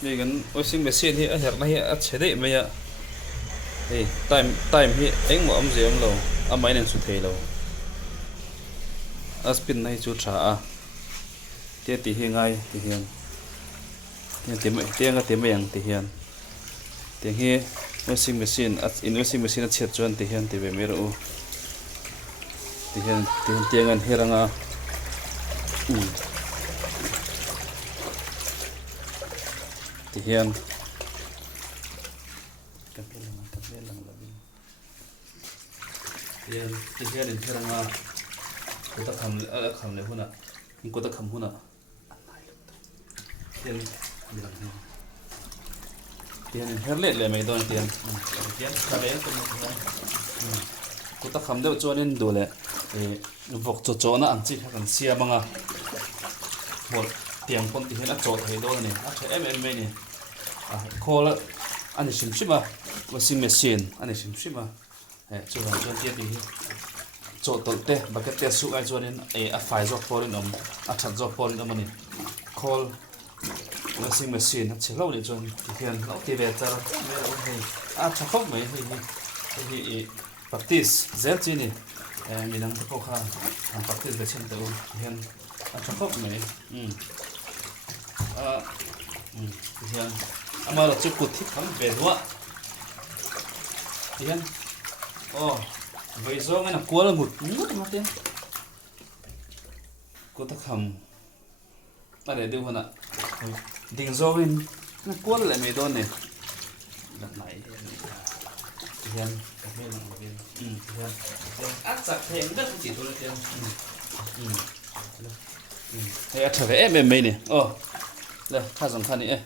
vì cái washing machine thì ở hiện nay ở chế định bây giờ thì time thì anh một âm gì âm lâu âm mấy nên xuất thế lâu ở spin này chú trả tiền tỷ hiện ngay thì hiện tiền cái tiền mấy thì hiện tiền hi washing machine in washing machine chết chuan thì hiện thì về mấy rồi thì hiện tiền anh hiện rằng thì hiện thì hiện đến hiện rằng cô ta khăm này hôn à cô ta khăm hôn à tiền hết lệ lệ mấy đôi tiền cả đấy cô ta khăm đâu cho nên đủ lệ vọc cho nó ăn chỉ cần xia bằng à một tiền con thì nó cho thấy đâu này thấy em này call anh sim sim mà washing machine anh sim sim mà cho vào cho tiền thì cho tổ te và cái te su ai cho nên phải cho foreign ông thật cho foreign ông này call washing machine chỉ lâu để cho thì hiện lâu thì về cho chắc không mấy thì practice dễ chứ nhỉ mình đang có khá practice về chân tự hiện chắc không mấy hiện mà là chụp cột thích lắm về nữa hiện vậy do cái nào cua là một mà tiền cua tắc hầm ta để đưa vào ạ tiền do bên nó cua lại mấy đôi này đặt này hiện cái bên là bên hiện áp chặt thêm rất chỉ tôi tiền thế trở về em này đây khá dòng khăn này